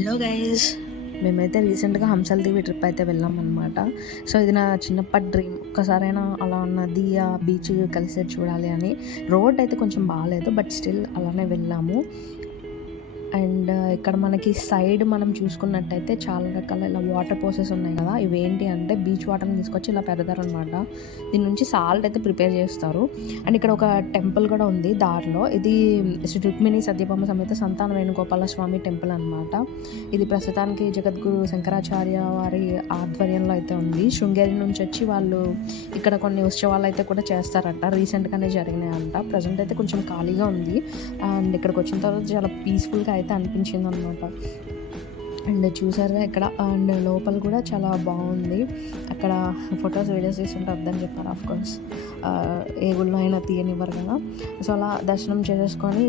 Hello guys, మేమైతే రీసెంట్గా హంసల్ దీవి trip అయితే వెళ్ళాం అనమాట. సో ఇది నా చిన్నప్పటి డ్రీమ్, ఒక్కసారైనా అలా నది ఆ బీచ్ కలిసి చూడాలి అని. రోడ్ అయితే కొంచెం బాగాలేదు, బట్ స్టిల్ అలానే వెళ్ళాము. అండ్ ఇక్కడ మనకి సైడ్ మనం చూసుకున్నట్టయితే చాలా రకాల ఇలా వాటర్ ప్రోసెస్ ఉన్నాయి కదా. ఇవేంటి అంటే బీచ్ వాటర్ని తీసుకొచ్చి ఇలా పెడతారనమాట. దీని నుంచి సాల్ట్ అయితే ప్రిపేర్ చేస్తారు. అండ్ ఇక్కడ ఒక టెంపుల్ కూడా ఉంది దారిలో. ఇది శ్రీ రుక్మిణి సత్యభామ సమేత సంతాన వేణుగోపాల స్వామి టెంపుల్ అనమాట. ఇది ప్రస్తుతానికి జగద్గురు శంకరాచార్య వారి ఆధ్వర్యంలో అయితే ఉంది. శృంగేరి నుంచి వచ్చి వాళ్ళు ఇక్కడ కొన్ని ఉత్సవాలు అయితే కూడా చేస్తారట. రీసెంట్గానే జరిగినాయంట. ప్రజెంట్ అయితే కొంచెం ఖాళీగా ఉంది. అండ్ ఇక్కడికి వచ్చిన తర్వాత చాలా పీస్ఫుల్గా అయితే అనిపించింది అనమాట. అండ్ చూసారుగా ఇక్కడ, అండ్ లోపల కూడా చాలా బాగుంది. అక్కడ ఫొటోస్ వీడియోస్ తీసుకుంటే వద్దని చెప్పారు. ఆఫ్కోర్స్ ఏ గుళ్ళో అయినా తీయనివ్వరు కదా. సో అలా దర్శనం చేసేసుకొని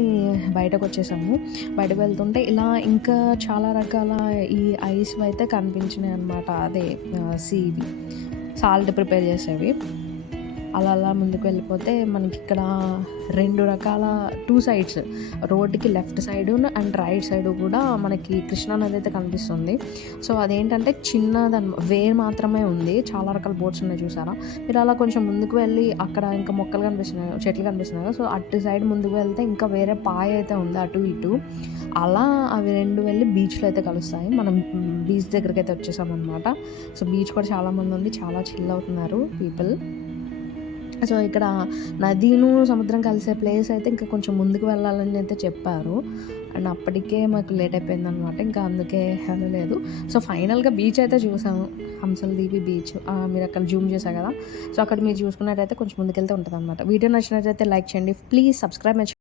బయటకు వచ్చేసాము. బయటకు వెళ్తుంటే ఇలా ఇంకా చాలా రకాల ఈ ఐస్ అయితే కనిపించినాయి అనమాట. అదే సీవి సాల్ట్ ప్రిపేర్ చేసేవి. అలా ముందుకు వెళ్ళిపోతే మనకి ఇక్కడ రెండు రకాల టూ సైడ్స్, రోడ్డుకి left side and right side కూడా మనకి కృష్ణా నది అయితే కనిపిస్తుంది. సో అదేంటంటే వేర్ మాత్రమే ఉంది. చాలా రకాల బోట్స్ ఉన్నాయి చూసారా. మీరు అలా కొంచెం ముందుకు వెళ్ళి అక్కడ ఇంకా మొక్కలు కనిపిస్తున్నాయి, చెట్లు కనిపిస్తున్నాయి. సో అటు సైడ్ ముందుకు వెళ్తే ఇంకా వేరే పాయ అయితే ఉంది అటు ఇటు. అలా అవి రెండు వెళ్ళి బీచ్లో అయితే కలుస్తాయి. మనం బీచ్ దగ్గరికి అయితే వచ్చేసామన్నమాట. సో బీచ్ కూడా చాలామంది ఉంది, చాలా చిల్ అవుతున్నారు పీపుల్. సో ఇక్కడ నదీను సముద్రం కలిసే ప్లేస్ అయితే ఇంకా కొంచెం ముందుకు వెళ్ళాలని అయితే చెప్పారు. అండ్ అప్పటికే మాకు లేట్ అయిపోయిందనమాట, ఇంకా అందుకే వెళ్ళలేదు. సో ఫైనల్గా బీచ్ అయితే చూసాము, హంసల్ దీవి బీచ్. మీరు అక్కడ జూమ్ చేశారు కదా. సో అక్కడ మీరు చూసుకున్నట్టయితే కొంచెం ముందుకెళ్తే ఉంటుంది అనమాట. వీడియో నచ్చినట్టయితే లైక్ చేయండి, ప్లీజ్ సబ్స్క్రైబ్.